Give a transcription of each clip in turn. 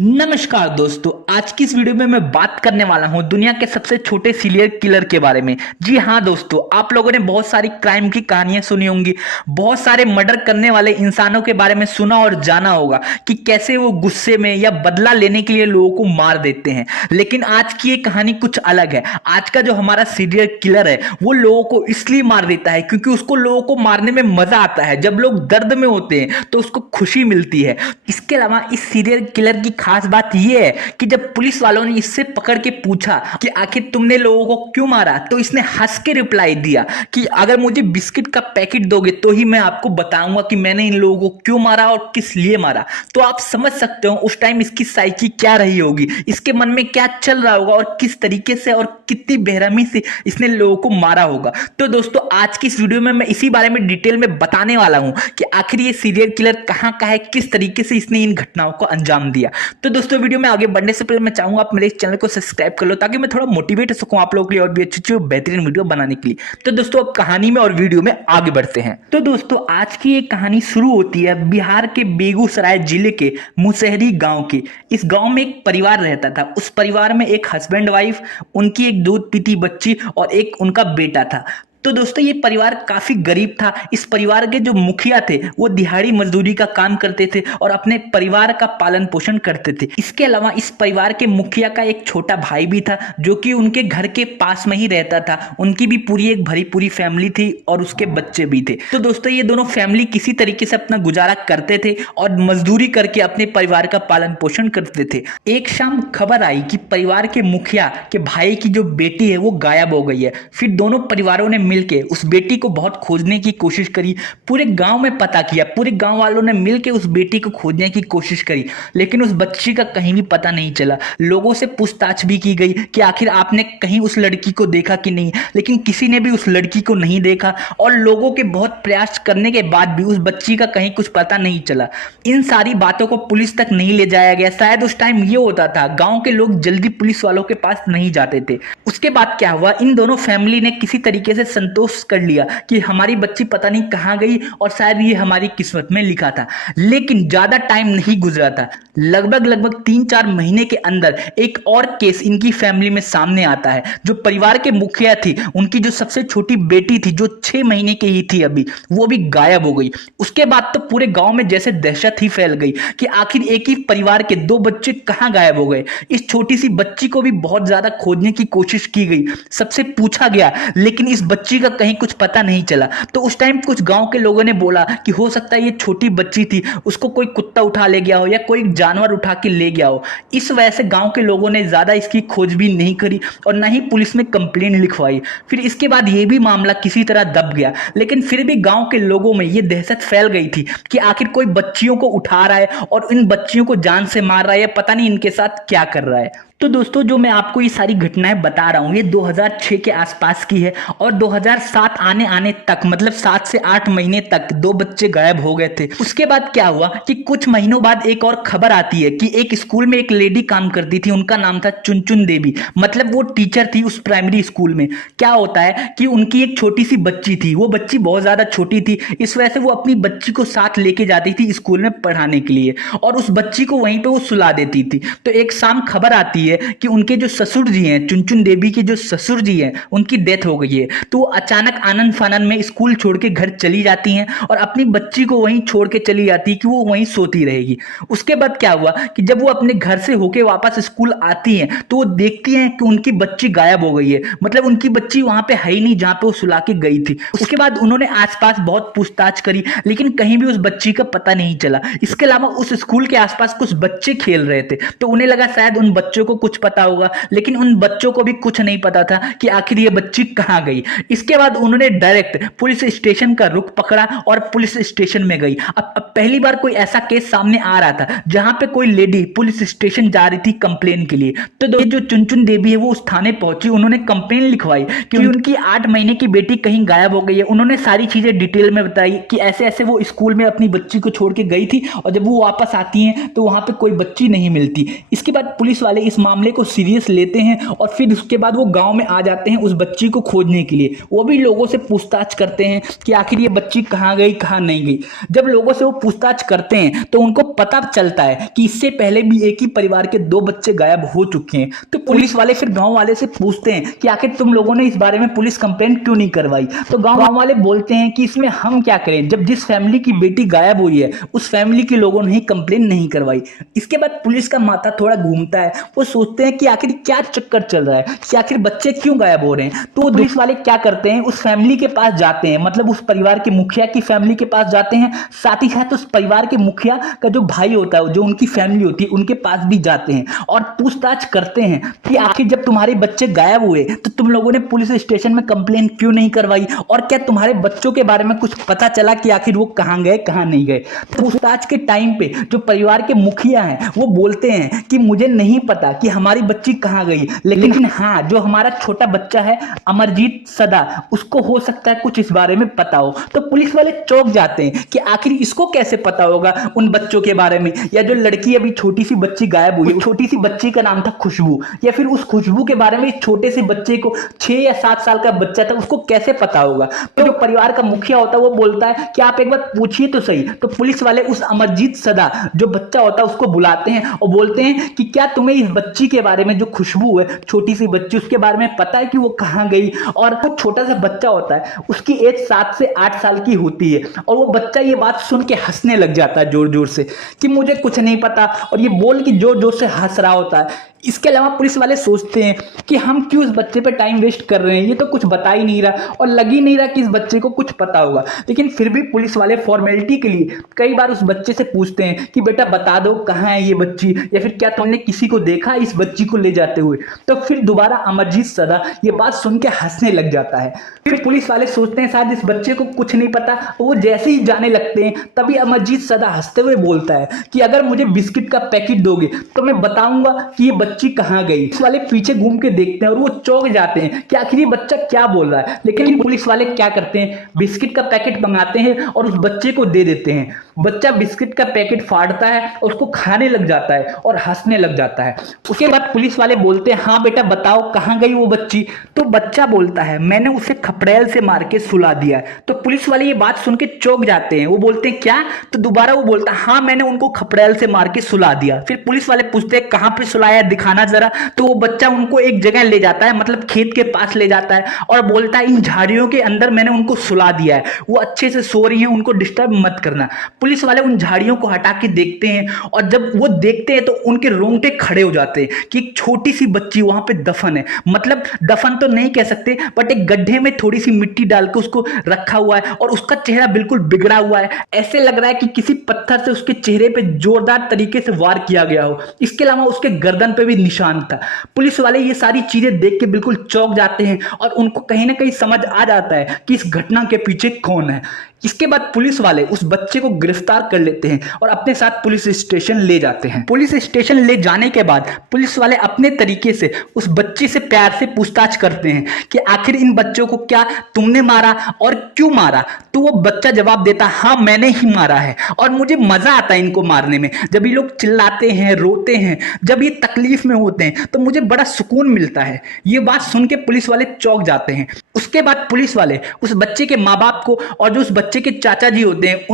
नमस्कार दोस्तों, आज की इस वीडियो में मैं बात करने वाला हूं दुनिया के सबसे छोटे सीरियल किलर के बारे में। जी हां दोस्तों, आप लोगों ने बहुत सारी क्राइम की कहानियां सुनी होंगी, बहुत सारे मर्डर करने वाले इंसानों के बारे में सुना और जाना होगा कि कैसे वो गुस्से में या बदला लेने के लिए लोगों को मार देते हैं। लेकिन आज की ये कहानी कुछ अलग है। आज का जो हमारा सीरियल किलर है वो लोगों को इसलिए मार देता है क्योंकि उसको लोगों को मारने में मजा आता है। जब लोग दर्द में होते हैं तो उसको खुशी मिलती है। इसके अलावा इस सीरियल किलर की खास बात यह है कि जब पुलिस वालों ने इससे पकड़ के पूछा कि आखिर तुमने लोगों को क्यों मारा, तो इसने हंस के रिप्लाई दिया कि अगर मुझे बिस्किट का पैकेट दोगे तो ही मैं आपको बताऊंगा कि मैंने इन लोगों को क्यों मारा और किस लिए मारा। तो आप समझ सकते हो उस टाइम इसकी साइकी क्या रही होगी, इसके मन में क्या चल रहा होगा और किस तरीके से और कितनी बेरहमी से इसने लोगों को मारा होगा। तो दोस्तों, आज की इस वीडियो में मैं इसी बारे में डिटेल में बताने वाला हूं कि आखिर ये सीरियल किलर कहां का है, किस तरीके से इसने इन घटनाओं को अंजाम दिया। तो दोस्तों, वीडियो में आगे बढ़ने से पहले मैं चाहूंगा आप मेरे इस चैनल को सब्सक्राइब कर लो ताकि मैं थोड़ा मोटिवेट हो सकूं आप लोगों के लिए और भी अच्छी बेहतरीन वीडियो बनाने के लिए। तो दोस्तों, अब कहानी में और वीडियो में आगे बढ़ते हैं। तो दोस्तों, आज की ये कहानी शुरू होती है बिहार के बेगूसराय जिले के मुसहरी गांव की। इस गांव में एक परिवार रहता था। उस परिवार में एक हस्बैंड वाइफ, उनकी एक दूध पीती बच्ची और एक उनका बेटा था। तो दोस्तों, ये परिवार काफी गरीब था। इस परिवार के जो मुखिया थे वो दिहाड़ी मजदूरी का काम करते थे और अपने परिवार का पालन पोषण करते थे। इसके अलावा इस परिवार के मुखिया का एक छोटा भाई भी था जो कि उनके घर के पास में ही रहता था। उनकी भी पूरी एक भरी पूरी फैमिली थी और उसके बच्चे भी थे। तो दोस्तों, ये दोनों फैमिली किसी तरीके से अपना गुजारा करते थे और मजदूरी करके अपने परिवार का पालन पोषण करते थे। एक शाम खबर आई कि परिवार के मुखिया के भाई की जो बेटी है वो गायब हो गई है। फिर दोनों परिवारों ने मिलके उस बेटी को बहुत खोजने की कोशिश करी। पूरे गांव में पता किया, पूरे गांव वालों ने मिलके उस बेटी को खोजने की कोशिश करी, लेकिन उस बच्ची का कहीं भी पता नहीं चला। लोगों से पूछताछ भी की गई कि आखिर आपने कहीं उस लड़की को देखा कि नहीं, लेकिन किसी ने भी उस लड़की को नहीं देखा और लोगों के बहुत प्रयास करने के बाद भी उस बच्ची का कहीं कुछ पता नहीं चला। इन सारी बातों को पुलिस तक नहीं ले जाया गया। शायद उस टाइम ये होता था, गांव के लोग जल्दी पुलिस वालों के पास नहीं जाते थे। उसके बाद क्या हुआ, इन दोनों फैमिली ने किसी तरीके से संतोष कर लिया कि हमारी बच्ची पता नहीं कहां गई और शायद ये हमारी किस्मत में लिखा था। लेकिन ज्यादा टाइम नहीं गुजरा था। लगभग 3-4 महीने के अंदर एक और केस इनकी फैमिली में सामने आता है। जो परिवार के मुखिया थी, उनकी जो सबसे छोटी बेटी थी जो 6 महीने की ही थी अभी, वो भी गायब हो गई। उसके बाद तो पूरे गांव में जैसे दहशत ही फैल गई कि आखिर एक ही परिवार के 2 बच्चे कहां गायब हो गए। इस छोटी सी बच्ची को भी बहुत ज्यादा खोजने की कोशिश की गई, सबसे पूछा गया, लेकिन इस बच्ची का कहीं कुछ पता नहीं चला। तो उस टाइम कुछ गांव के लोगों ने बोला कि हो सकता है ये छोटी बच्ची थी, उसको कोई कुत्ता उठा ले गया हो या कोई जानवर उठा के ले गया हो। इस वजह से गांव के लोगों ने ज्यादा इसकी खोजबीन नहीं करी और ना ही पुलिस में कंप्लेंट लिखवाई। फिर इसके बाद ये भी मामला किसी तरह दब गया, लेकिन फिर भी गांव के लोगों में ये दहशत फैल गई थी कि आखिर कोई बच्चियों को उठा रहा है और इन बच्चियों को जान से मार रहा है या पता नहीं इनके साथ क्या कर रहा है। तो दोस्तों, जो मैं आपको ये सारी घटनाएं बता रहा हूं ये 2006 के आसपास की है और 2007 आने तक, मतलब 7 से 8 महीने तक 2 बच्चे गायब हो गए थे। उसके बाद क्या हुआ कि कुछ महीनों बाद एक और खबर आती है कि एक स्कूल में एक लेडी काम करती थी, उनका नाम था चुनचुन देवी। मतलब वो टीचर थी उस प्राइमरी स्कूल में। क्या होता है कि उनकी एक छोटी सी बच्ची थी, वो बच्ची बहुत ज्यादा छोटी थी, इस वजह से वो अपनी बच्ची को साथ लेके जाती थी स्कूल में पढ़ाने के लिए और उस बच्ची को वहीं पे वो सुला देती थी। तो एक शाम खबर आती है कि उनके जो ससुर जी हैं, चुनचुन देवी के जो ससुर जी हैं, उनकी डेथ हो गई है। तो वो अचानक आनंद फानन में स्कूल छोड़ के घर चली जाती हैं और अपनी बच्ची को वहीं छोड़ के चली जाती है कि वो वहीं सोती रहेगी। उसके बाद क्या हुआ कि जब वो अपने घर से होके वापस स्कूल आती हैं तो वो देखती हैं कि उनकी बच्ची गायब हो गई है। मतलब उनकी बच्ची वहां पे है ही नहीं जहां पे वो सुला के गई थी। उसके बाद उन्होंने आसपास बहुत पूछताछ करी, लेकिन कहीं भी उस बच्ची का पता नहीं चला। इसके अलावा उस स्कूल के आसपास कुछ बच्चे खेल रहे थे, तो उन्हें लगा शायद उन बच्चों को कुछ पता होगा, लेकिन उन बच्चों को भी कुछ नहीं पता था कि आखिर ये बच्ची कहां गई। इसके बाद उन्होंने डायरेक्ट पुलिस स्टेशन का रुख पकड़ा और पुलिस स्टेशन में गई। अब पहली बार कोई ऐसा केस सामने आ रहा था जहां पे कोई लेडी पुलिस स्टेशन जा रही थी कंप्लेन के लिए। तो जो चुनचुन देवी है वो उस थाने पहुंची, उन्होंने कंप्लेन लिखवाई कि उनकी 8 महीने की बेटी कहीं गायब हो गई है। उन्होंने सारी चीजें डिटेल में बताई कि ऐसे ऐसे वो स्कूल में अपनी बच्ची को छोड़ के गई थी और जब वो वापस आती हैं तो वहां पे कोई बच्ची नहीं मिलती। इसके बाद पुलिस वाले इस मामले को सीरियस लेते हैं और फिर उसके बाद वो गांव में आ जाते हैं उस बच्ची को खोजने के लिए। वो भी लोगों से पूछताछ करते हैं कि आखिर ये बच्ची कहाँ गई कहाँ नहीं गई। जब लोगों से वो पूछताछ करते हैं तो उनको पता चलता है कि इससे पहले भी एक ही परिवार के 2 बच्चे गायब हो चुके हैं। तो पुलिस वाले फिर गांव वाले से पूछते हैं कि आखिर तुम लोगों ने इस बारे में पुलिस कंप्लेंट क्यों नहीं करवाई। तो गांव वाले बोलते हैं कि इसमें हम क्या करें, जब जिस फैमिली की बेटी गायब हुई है उस फैमिली के लोगों ने ही कंप्लेंट नहीं करवाई। इसके बाद पुलिस का माथा थोड़ा घूमता है। वो सोचते हैं कि आखिर क्या चक्कर चल रहा है, कि आखिर बच्चे क्यों गायब हो रहे हैं। तो पुलिस वाले क्या करते हैं, उस फैमिली के पास जाते हैं, मतलब उस परिवार के मुखिया की फैमिली के पास जाते हैं। साथ ही साथ उस परिवार के मुखिया का जो भाई होता है, जो उनकी फैमिली होती है, उनके पास भी जाते हैं और पूछताछ करते हैं कि आखिर जब तुम्हारे बच्चे गायब हुए तो तुम लोगों ने पुलिस स्टेशन में कंप्लेन क्यों नहीं करवाई, और क्या तुम्हारे बच्चों के बारे में कुछ पता चला कि आखिर वो कहां गए कहां नहीं गए। पूछताछ के टाइम पे जो परिवार के मुखिया हैं वो बोलते हैं कि मुझे नहीं पता कि हमारी बच्ची कहां गई, लेकिन हाँ, जो हमारा छोटा बच्चा है अमरजीत सदा, उसको हो सकता है कुछ इस बारे में पता हो। तो पुलिस वाले चौंक जाते हैं कि आखिर इसको कैसे पता होगा उन बच्चों के बारे में, या जो लड़की अभी छोटी सी बच्ची गायब हुई, छोटी सी बच्ची का नाम था खुशबू, या फिर उस खुशबू के बारे में छोटे से बच्चे को 6 या 7 साल का बच्चा था उसको कैसे पता होगा। तो जो परिवार का मुखिया होता है वो बोलता है कि आप एक बार पूछिए तो सही। तो पुलिस वाले उस अमरजीत सदा जो बच्चा होता है उसको बुलाते हैं और बोलते हैं कि क्या तुम्हें इस बच्ची के बारे में, जो खुशबू है छोटी सी बच्ची, उसके बारे में पता है कि वो कहां गई। और वो छोटा सा बच्चा होता है, उसकी एज 7 से 8 साल की होती है, और वो बच्चा ये बात सुन के हंसने लग जाता है जोर जोर से कि मुझे कुछ नहीं पता, और ये बोल के जोर जोर से हंस रहा होता है। इसके अलावा पुलिस वाले सोचते हैं कि हम क्यों इस बच्चे पे टाइम वेस्ट कर रहे हैं, ये तो कुछ बता ही नहीं रहा और लग ही नहीं रहा कि इस बच्चे को कुछ पता होगा। लेकिन फिर भी पुलिस वाले फॉर्मेलिटी के लिए कई बार उस बच्चे से पूछते हैं कि बेटा बता दो कहाँ है ये बच्ची, या फिर क्या तुमने किसी को देखा इस बच्ची को ले जाते हुए। तो फिर दोबारा अमरजीत सदा ये बात सुन के हंसने लग जाता है। फिर पुलिस वाले सोचते हैं शायद इस बच्चे को कुछ नहीं पता, और वो जैसे ही जाने लगते हैं तभी अमरजीत सदा हंसते हुए बोलता है कि अगर मुझे बिस्किट का पैकेट दोगे तो मैं बताऊंगा कि ये बच्ची कहां गई। पुलिस वाले पीछे घूम के देखते हैं और वो चौंक जाते हैं कि आखिर ये बच्चा क्या बोल रहा है। लेकिन पुलिस वाले क्या करते हैं, बिस्किट का पैकेट मंगाते हैं और उस बच्चे को दे देते हैं। बच्चा बिस्किट का पैकेट फाड़ता है और उसको खाने लग जाता है और हंसने लग जाता है। उसके बाद पुलिस वाले बोलते हैं हाँ बेटा बताओ कहां गई वो बच्ची। तो बच्चा बोलता है मैंने उसे खपड़ेल से मार के सुला दिया। तो पुलिस वाले ये बात सुन के चौंक जाते हैं, वो बोलते हैं क्या। तो दोबारा वो बोलता है हाँ मैंने उनको खपड़ेल से मार के सुला दिया। फिर पुलिस वाले पूछते हैं कहां पे सुलाया, दिखाना जरा। तो वो बच्चा उनको एक जगह ले जाता है, मतलब खेत के पास ले जाता है, और बोलता है इन झाड़ियों के अंदर मैंने उनको सुला दिया है, वो अच्छे से सो रही हैं, उनको डिस्टर्ब मत करना। पुलिस वाले उन झाड़ियों को हटा के देखते हैं, और जब वो देखते हैं तो उनके रोंगटे खड़े हो जाते हैं कि एक छोटी सी बच्ची वहां पे दफन है। मतलब दफन तो नहीं कह सकते, बट एक गड्ढे में थोड़ी सी मिट्टी डाल के उसको रखा हुआ है, और उसका चेहरा बिल्कुल बिगड़ा हुआ है। ऐसे लग रहा है कि किसी पत्थर से उसके चेहरे पे जोरदार तरीके से वार किया गया हो। इसके अलावा उसके गर्दन पे भी निशान था। पुलिस वाले ये सारी चीजें देख के बिल्कुल चौंक जाते हैं, और उनको कहीं ना कहीं समझ आ जाता है कि इस घटना के पीछे कौन है। इसके बाद पुलिस वाले उस बच्चे को गिरफ्तार कर लेते हैं और अपने साथ पुलिस स्टेशन ले जाते हैं। पुलिस स्टेशन ले जाने के बाद पुलिस वाले अपने तरीके से उस बच्चे से प्यार से पूछताछ करते हैं कि आखिर इन बच्चों को क्या तुमने मारा और क्यों मारा। तो वो बच्चा जवाब देता हाँ मैंने ही मारा है, और मुझे मजा आता है इनको मारने में। जब ये लोग चिल्लाते हैं, रोते हैं, जब ये तकलीफ में होते हैं तो मुझे बड़ा सुकून मिलता है। ये बात सुन के पुलिस वाले चौंक जाते हैं। उसके बाद पुलिस वाले उस बच्चे के माँ बाप को और जो उस बच्चे के चाचा जी होते हैं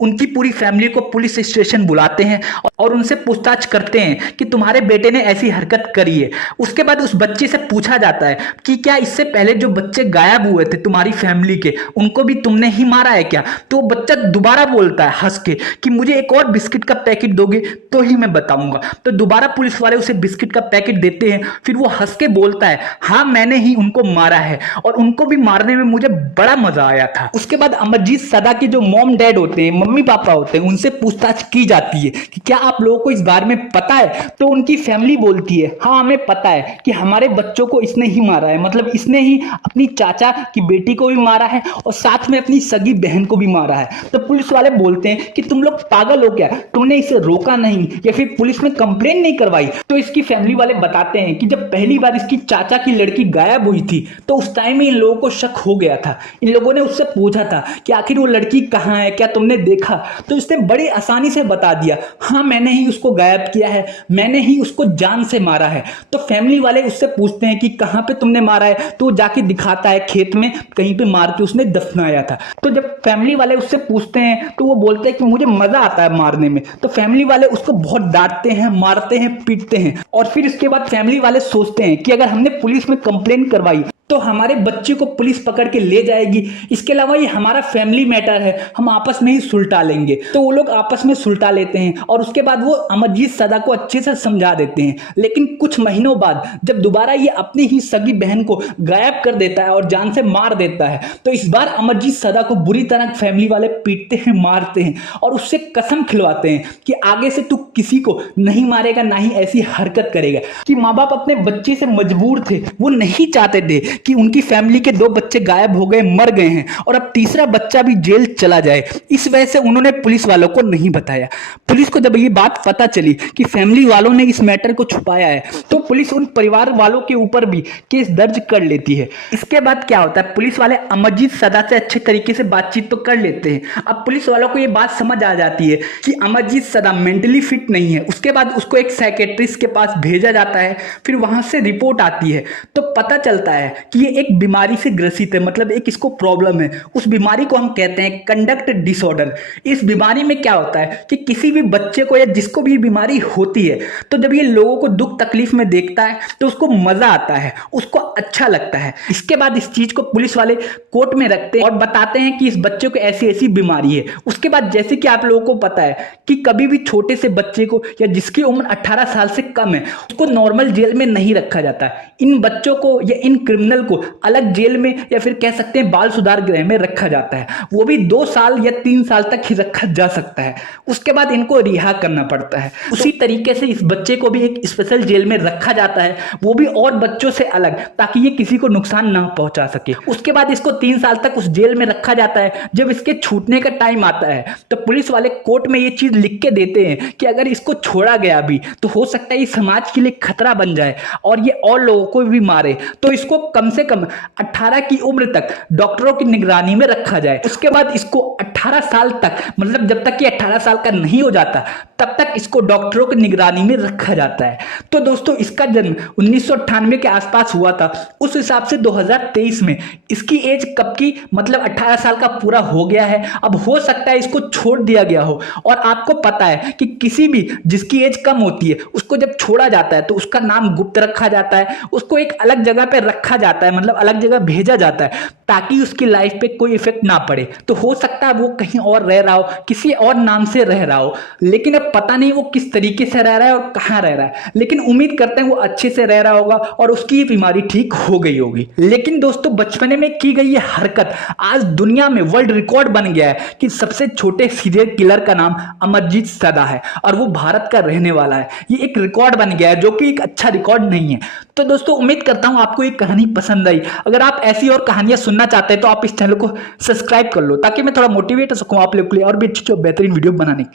उनकी पूरी फैमिली को पुलिस स्टेशन बुलाते हैं और उनसे पूछताछ करते हैं कि तुम्हारे बेटे ने ऐसी हरकत करी है। उसके बाद उस बच्चे से पूछा जाता है कि क्या इससे पहले जो बच्चे गायब हुए थे तुम्हारी फैमिली के, उनको भी तुमने ही मारा है क्या। तो बच्चा दोबारा बोलता है हंस के कि मुझे एक और बिस्किट का पैकेट दोगे तो ही मैं बताऊंगा। तो दोबारा पुलिस वाले उसे बिस्किट का पैकेट देते हैं। फिर वो हंस के बोलता है हाँ मैंने ही उनको मारा है, और उनको भी मारने में मुझे बड़ा मजा आया था। उसके बाद अमरजीत सदा के जो मॉम डैड होते हैं, मम्मी पापा होते हैं, उनसे पूछताछ की जाती है कि क्या आप लोगों को इस बारे में पता है। तो उनकी फैमिली बोलती है हाँ हमें पता है कि हमारे बच्चों को इसने ही मारा है, मतलब इसने ही अपनी चाचा की बेटी को भी मारा है और साथ में अपनी सगी बहन को भी मारा है। तो पुलिस वाले बोलते हैं कि तुम लोग पागल हो क्या, तुमने इसे रोका नहीं या फिर पुलिस में कंप्लेन नहीं करवाई। तो इसकी फैमिली वाले बताते हैं कि जब पहली बार इसकी चाचा की लड़की गायब हुई थी तो उस टाइम इन लोगों को शक हो गया था। इन लोगों ने उससे पूछा था कि आखिर वो लड़की कहाँ है, क्या तुमने देखा तो उसने बड़ी आसानी से बता दिया, हाँ मैंने ही उसको गायब किया है, मैंने ही उसको जान से मारा है। तो फैमिली वाले उससे पूछते हैं कि कहाँ पे तुमने मारा है, तो वो जाके दिखाता है खेत में कहीं पे मार के उसने दफनाया था। तो जब फैमिली वाले उससे पूछते हैं तो वो बोलते हैं कि मुझे मजा आता है मारने में। तो फैमिली वाले उसको बहुत डांटते हैं, मारते हैं, पीटते हैं। और फिर इसके बाद फैमिली वाले सोचते हैं कि अगर हमने पुलिस में कंप्लेंट करवाई तो हमारे बच्चे को पुलिस पकड़ के ले जाएगी, इसके अलावा ये हमारा फैमिली मैटर है, हम आपस में ही सुलटा लेंगे। तो वो लोग आपस में सुलटा लेते हैं और उसके बाद वो अमरजीत सदा को अच्छे से समझा देते हैं। लेकिन कुछ महीनों बाद जब दोबारा ये अपनी ही सगी बहन को गायब कर देता है और जान से मार देता है, तो इस बार अमरजीत सदा को बुरी तरह फैमिली वाले पीटते हैं, मारते हैं और उससे कसम खिलवाते हैं कि आगे से तू किसी को नहीं मारेगा, ना ही ऐसी हरकत करेगा। कि माँ बाप अपने बच्चे से मजबूर थे, वो नहीं चाहते थे कि उनकी फैमिली के 2 बच्चे गायब हो गए, मर गए हैं और अब तीसरा बच्चा भी जेल चला जाए। इस वजह से उन्होंने पुलिस वालों को नहीं बताया। पुलिस को जब ये बात पता चली कि फैमिली वालों ने इस मैटर को छुपाया है, तो पुलिस उन परिवार वालों के ऊपर भी केस दर्ज कर लेती है। इसके बाद क्या होता है, पुलिस वाले अमरजीत सदा से अच्छे तरीके से बातचीत तो कर लेते हैं। अब पुलिस वालों को ये बात समझ आ जाती है कि अमरजीत सदा मेंटली फिट नहीं है। उसके बाद उसको एक साइकेट्रिस्ट के पास भेजा जाता है, फिर वहां से रिपोर्ट आती है तो पता चलता है कि ये एक बीमारी से ग्रसित है, मतलब एक इसको प्रॉब्लम है। उस बीमारी को हम कहते हैं कंडक्ट डिसऑर्डर। इस बीमारी में क्या होता है कि किसी भी बच्चे को या जिसको भी बीमारी होती है, तो जब ये लोगों को दुख तकलीफ में देखता है तो उसको मजा आता है, उसको अच्छा लगता है। इसके बाद इस चीज को पुलिस वाले कोर्ट में रखते हैं और बताते हैं कि इस बच्चे को ऐसी ऐसी बीमारी है। उसके बाद जैसे कि आप लोगों को पता है कि कभी भी छोटे से बच्चे को या जिसकी उम्र 18 साल से कम है उसको नॉर्मल जेल में नहीं रखा जाता। इन बच्चों को या इन क्रिमिनल को अलग जेल में या फिर कह सकते हैं बाल सुधार गृह में रखा जाता है। वो भी 2 साल या 3 साल तक ही रखा जा सकता है, उसके बाद इनको रिहा करना पड़ता है। उसी तरीके से इस बच्चे को भी एक स्पेशल जेल में रखा जाता है, वो भी और बच्चों से अलग, ताकि ये किसी को नुकसान ना पहुंचा सके। उसके बाद इसको 3 साल तक उस जेल में रखा जाता है। जब इसके छूटने का टाइम आता है तो पुलिस वाले कोर्ट में ये चीज लिख के देते हैं कि अगर इसको छोड़ा गया भी तो हो सकता है ये समाज के लिए खतरा बन जाए और ये और लोगों को भी मारे, तो इसको कम से कम 18 की उम्र तक डॉक्टरों की निगरानी में रखा जाए। उसके बाद इसको 18 साल तक, मतलब जब तक ये 18 साल का नहीं हो जाता तब तक इसको डॉक्टरों की निगरानी में रखा जाता है। तो दोस्तों इसका जन्म 1998 के आसपास हुआ था। उस हिसाब से 2023 में इसकी एज कब की, मतलब 18 साल का पूरा हो गया है। अब हो सकता है इसको छोड़ दिया गया हो। और आपको पता है कि किसी भी जिसकी एज कम होती है उसको जब छोड़ा जाता है तो उसका नाम गुप्त रखा जाता है, उसको एक अलग जगह पे रखा जाता है, मतलब अलग जगह भेजा जाता है ताकि उसकी लाइफ पे कोई इफेक्ट ना पड़े। तो हो सकता है वो कहीं और रह रहा हो, किसी और नाम से रह रहा हो, लेकिन अब पता नहीं वो किस तरीके से रह रहा है और कहां रह रहा है। लेकिन उम्मीद करते हैं वो अच्छे से रह रहा होगा और उसकी ये बीमारी ठीक हो गई होगी। लेकिन दोस्तों बचपने में की गई ये हरकत आज दुनिया में वर्ल्ड रिकॉर्ड बन गया है कि सबसे छोटे सीरियल किलर का नाम अमरजीत सदा है और वो भारत का रहने वाला है। ये एक रिकॉर्ड बन गया है जो कि एक अच्छा रिकॉर्ड नहीं है। तो दोस्तों उम्मीद करता हूं आपको ये कहानी पसंद आई। अगर आप ऐसी और कहानियां सुनना चाहते हैं तो आप इस चैनल को सब्सक्राइब कर लो ताकि मैं थोड़ा मोटिवेट हो सकूं आप लोगों के लिए और भी अच्छी बेहतरीन वीडियो बनाने की।